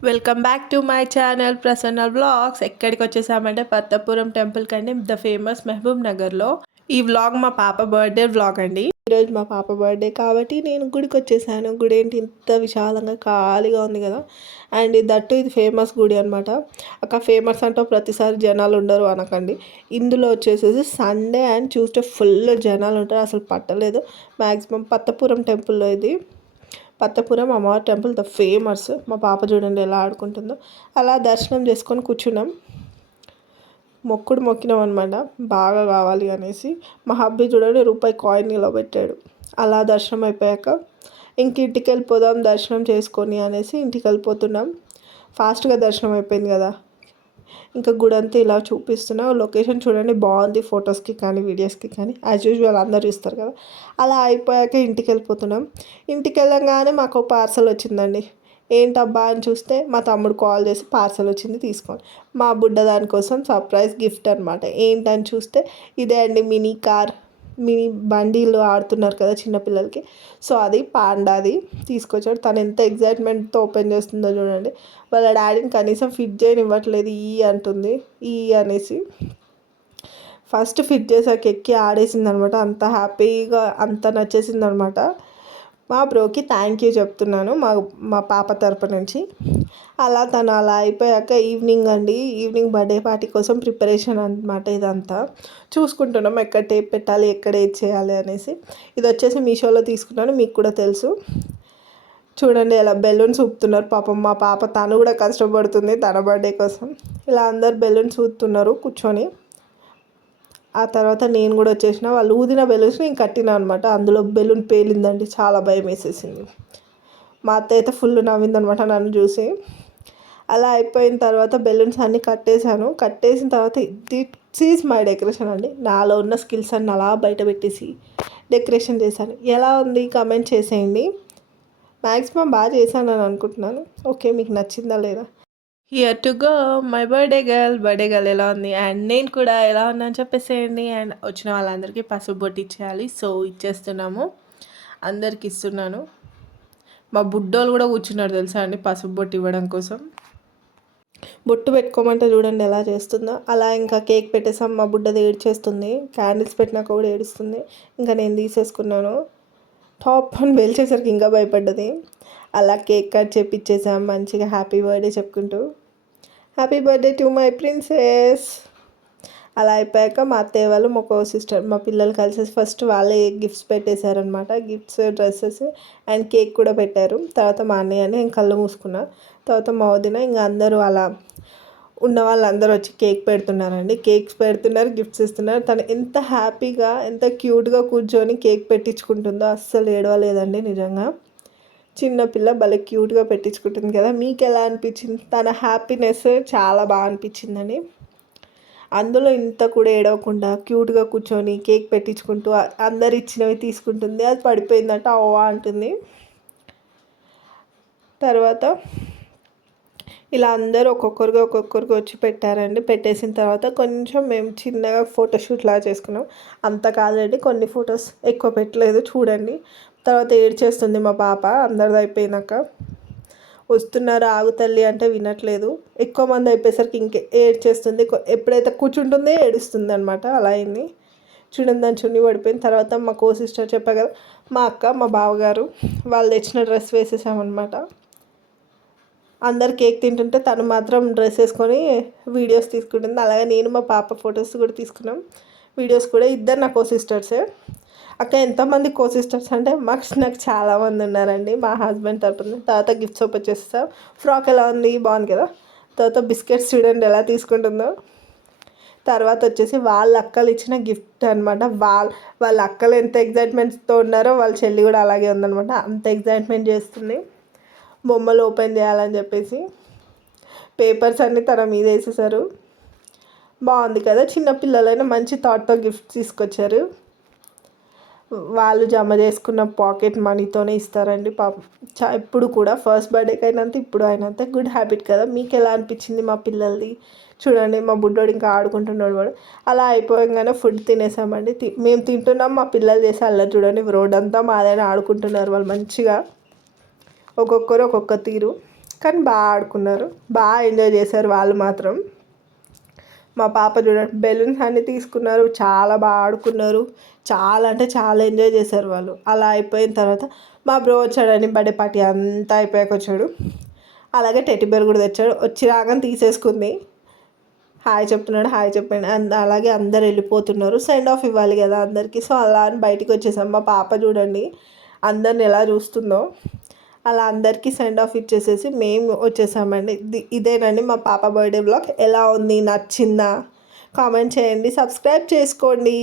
Welcome back to my channel personal vlogs. ఎక్కడికి వచ్చేసామంటే Pattapuram temple కండి, ద ఫేమస్ మహబూబ్ నగర్లో. ఈ వ్లాగ్ మా పాప బర్త్డే వ్లాగ్ అండి. ఈరోజు మా పాప బర్త్డే కాబట్టి నేను గుడికి వచ్చేసాను. గుడి ఏంటి ఇంత విశాలంగా ఖాళీగా ఉంది కదా, అండ్ దట్టు ఇది ఫేమస్ గుడి అనమాట. అక్కడ ఫేమస్ అంటే ప్రతిసారి జనాలు ఉండరు అనకండి. ఇందులో వచ్చేసేసి సండే అండ్ ట్యూస్డే ఫుల్ జనాలు ఉంటారు, అసలు పట్టలేదు. మ్యాక్సిమం పత్తపురం టెంపుల్లో ఇది పత్తపురం అమ్మవారి టెంపుల్ ద ఫేమస్. మా పాప చూడండి ఎలా ఆడుకుంటుందో. అలా దర్శనం చేసుకొని కూర్చున్నాం. మొక్కుడు మొక్కినాం అనమాట, బాగా కావాలి అనేసి. మా హబ్బీ చూడండి రూపాయి కాయిన్ నిలబెట్టాడు. అలా దర్శనం అయిపోయాక ఇంక ఇంటికి వెళ్ళిపోదాం దర్శనం చేసుకొని అనేసి ఇంటికి వెళ్ళిపోతున్నాం. ఫాస్ట్గా దర్శనం అయిపోయింది కదా. ఇంకా గుడి అంతా ఇలా చూపిస్తున్నా. లొకేషన్ చూడండి బాగుంది, ఫొటోస్కి కానీ వీడియోస్కి కానీ యాజ్ యూజువల్ అందరూ ఇస్తారు కదా. అలా అయిపోయాక ఇంటికి వెళ్ళిపోతున్నాం. ఇంటికి వెళ్ళంగానే మాకు పార్సల్ వచ్చిందండి. ఏంటబ్బా అని చూస్తే మా తమ్ముడు కాల్ చేసి పార్సల్ వచ్చింది తీసుకోండి. మా బుడ్డ దానికోసం సర్ప్రైజ్ గిఫ్ట్ అనమాట. ఏంటని చూస్తే ఇదే అండి, మినీ బండిలు ఆడుతున్నారు కదా చిన్నపిల్లలకి, సో అది పాండాది తీసుకొచ్చాడు. తను ఎంత ఎగ్జైట్మెంట్తో ఓపెన్ చేస్తుందో చూడండి. వాళ్ళ డాడీని కనీసం ఫిట్ చేయనివ్వట్లేదు, అంటుంది అనేసి. ఫస్ట్ ఫిట్ చేసాక ఎక్కి ఆడేసింది అనమాట. అంత హ్యాపీగా అంత నచ్చేసింది అనమాట. మా బ్రోకి థ్యాంక్ యూ చెప్తున్నాను మా పాప తరపు నుంచి. తను అలా అయిపోయాక ఈవినింగ్ బర్త్డే పార్టీ కోసం ప్రిపరేషన్ అనమాట. ఇదంతా చూసుకుంటున్నాం, ఎక్కడ టేప్ పెట్టాలి, ఎక్కడ ఏది చేయాలి అనేసి. ఇది వచ్చేసి మీషోలో తీసుకున్నాను, మీకు కూడా తెలుసు. చూడండి ఎలా బెలూన్స్ ఊపుతున్నారు. పాపం మా పాప తను కూడా కష్టపడుతుంది తన బర్త్డే కోసం. ఇలా అందరు బెలూన్స్ ఊపుతున్నారు కూర్చొని. ఆ తర్వాత నేను కూడా వచ్చేసిన. వాళ్ళు ఊదిన బెలూన్స్ నేను కట్టినా అనమాట. అందులో బెలూన్ పేలిందండి, చాలా భయం వేసేసింది. మా అత్త అయితే ఫుల్ నవ్విందనమాట నన్ను చూసి. అలా అయిపోయిన తర్వాత బెలూన్స్ అన్నీ కట్టేసిన తర్వాత దిస్ ఈజ్ మై డెకరేషన్ అండి. నాలో ఉన్న స్కిల్స్ అన్ని అలా బయట పెట్టేసి డెకరేషన్ చేశాను. ఎలా ఉంది కమెంట్ చేసేయండి. మ్యాక్సిమం బాగా చేశాను అని అనుకుంటున్నాను. ఓకే, మీకు నచ్చిందా లేదా? Here to go my birthday girl ఎలా ఉంది అండ్ నేను కూడా ఎలా ఉన్నాను చెప్పేసేయండి. అండ్ వచ్చిన వాళ్ళందరికీ పసుపు బొట్టు ఇచ్చేయాలి, సో ఇచ్చేస్తున్నాము. అందరికి ఇస్తున్నాను. మా బుడ్డోళ్ళు కూడా కూర్చున్నారు తెలుసా అండి పసుపు బొట్టు ఇవ్వడం కోసం. బొట్టు పెట్టుకోమంటే చూడండి ఎలా చేస్తుందో. అలా ఇంకా కేక్ పెట్టేసాం. మా బుడ్డది ఏడ్చేస్తుంది, క్యాండిల్స్ పెట్టినాక కూడా ఏడుస్తుంది. ఇంకా నేను తీసేసుకున్నాను. టాప్ అని బెల్చేసరికి ఇంకా భయపడ్డది. అలా కేక్ కట్ చేపించేసాం మంచిగా, హ్యాపీ బర్త్డే చెప్పుకుంటూ. Happy birthday to my princess. అలా అయిపోయాక మా అత్తయ్య వాళ్ళు మా సిస్టర్ మా పిల్లలు కలిసి ఫస్ట్ వాళ్ళే గిఫ్ట్స్ పెట్టేశారనమాట. గిఫ్ట్స్, డ్రెస్సెస్ అండ్ కేక్ కూడా పెట్టారు. తర్వాత మా అన్నయ్య అని నేను కళ్ళు మూసుకున్నా. తర్వాత మా వదిన ఇంకా అందరూ అలా ఉన్న వాళ్ళందరూ వచ్చి కేక్ పెడుతున్నారండి. కేక్స్ పెడుతున్నారు, గిఫ్ట్స్ ఇస్తున్నారు. తను ఎంత హ్యాపీగా ఎంత క్యూట్గా కూర్చొని కేక్ పెట్టించుకుంటుందో, అస్సలు ఏడవలేదండి నిజంగా. చిన్నపిల్ల భలే క్యూట్గా పెట్టించుకుంటుంది కదా. మీకు ఎలా అనిపించింది? తన హ్యాపీనెస్ చాలా బాగా అనిపించిందని. అందులో ఇంత కూడా ఏడవకుండా క్యూట్గా కూర్చొని కేక్ పెట్టించుకుంటూ అందరు ఇచ్చినవి తీసుకుంటుంది. అది పడిపోయిందంట ఓవా అంటుంది. తర్వాత ఇలా అందరూ ఒక్కొక్కరికి వచ్చి పెట్టారండి. పెట్టేసిన తర్వాత కొంచెం మేము చిన్నగా ఫోటోషూట్ లాగా చేసుకున్నాం. అంత కాదండి, కొన్ని ఫొటోస్ ఎక్కువ పెట్టలేదు చూడండి. తర్వాత ఏడ్చేస్తుంది మా పాప అందరిది అయిపోయినాక. వస్తున్నారు ఆగు తల్లి అంటే వినట్లేదు. ఎక్కువ మంది అయిపోయేసరికి ఇంకే ఏడ్చేస్తుంది. ఎప్పుడైతే కూర్చుంటుందో ఏడుస్తుంది అనమాట. అలా అయింది. చూడండి దాని చున్నీ పడిపోయిన తర్వాత మా సిస్టర్ చెప్పా కదా, మా అక్క మా బావగారు వాళ్ళు తెచ్చిన డ్రెస్ వేసేసామన్నమాట. అందరు కేక్ తింటుంటే తను మాత్రం డ్రెస్ వేసుకొని వీడియోస్ తీసుకుంటుంది. అలాగే నేను మా పాప ఫొటోస్ కూడా తీసుకున్నాం, వీడియోస్ కూడా. ఇద్దరు నా సిస్టర్సే. అక్క ఎంతమంది సిస్టర్స్ అంటే నాకు చాలామంది ఉన్నారండి మా హస్బెండ్ తరపున. తర్వాత గిఫ్ట్స్ ఓపెన్ చేస్తాం. ఫ్రాక్ ఎలా ఉంది, బాగుంది కదా. తర్వాత బిస్కెట్స్ చూడండి ఎలా తీసుకుంటుందో. తర్వాత వచ్చేసి వాళ్ళ అక్కలు ఇచ్చిన గిఫ్ట్ అనమాట. వాళ్ళ అక్కలు ఎంత ఎగ్జైట్మెంట్తో ఉన్నారో వాళ్ళ చెల్లి కూడా అలాగే ఉందనమాట. అంత ఎగ్జైట్మెంట్ చేస్తుంది బొమ్మలు ఓపెన్ చేయాలని చెప్పేసి. పేపర్స్ అన్నీ తన మీద వేసేసారు. బాగుంది కదా. చిన్నపిల్లలైనా మంచి థాట్తో గిఫ్ట్ తీసుకొచ్చారు. వాళ్ళు జమ చేసుకున్న పాకెట్ మనీతోనే ఇస్తారండి పాపం. ఎప్పుడు కూడా ఫస్ట్ బర్త్డేకి అయినంత ఇప్పుడు అయినంత గుడ్ హ్యాబిట్ కదా. మీకు ఎలా అనిపించింది మా పిల్లలది? చూడండి మా బుడ్డోడు ఇంకా ఆడుకుంటున్నాడు వాడు. అలా అయిపోగానే ఫుడ్ తినేసామండి. మేము తింటున్నాం, మా పిల్లలు చేసి అల్లరి చూడండి. రోడ్ అంతా మాదైనా ఆడుకుంటున్నారు వాళ్ళు మంచిగా. ఒక్కొక్కరు ఒక్కొక్క తీరు. కానీ బాగా ఆడుకున్నారు, బాగా ఎంజాయ్ చేశారు వాళ్ళు మాత్రం. మా పాప చూడండి బెలూన్స్ అన్నీ తీసుకున్నారు, చాలా బాగా ఆడుకున్నారు, చాలా అంటే చాలా ఎంజాయ్ చేశారు వాళ్ళు. అలా అయిపోయిన తర్వాత మా బ్రో వచ్చాడని బర్త్డే పార్టీ అంతా అయిపోయాక వచ్చాడు. అలాగే టెడ్డీ బేర్ కూడా తెచ్చాడు. వచ్చి రాగానే తీసేసుకుంది. హాయ్ చెప్తున్నాడు, హాయ్ చెప్పండి. అలాగే అందరు వెళ్ళిపోతున్నారు, సెండ్ ఆఫ్ ఇవ్వాలి కదా అందరికీ. సో అలా అని బయటికి వచ్చేసాం. మా పాప చూడండి అందరిని ఎలా చూస్తుందో. అలా అందరికీ సెండ్ ఆఫ్ ఇచ్చేసేసి మేము వచ్చేసామండి. ఇదేనండి మా పాప బర్త్డే వ్లాగ్. ఎలా ఉంది, నచ్చిందా కామెంట్ చేయండి, సబ్స్క్రైబ్ చేసుకోండి.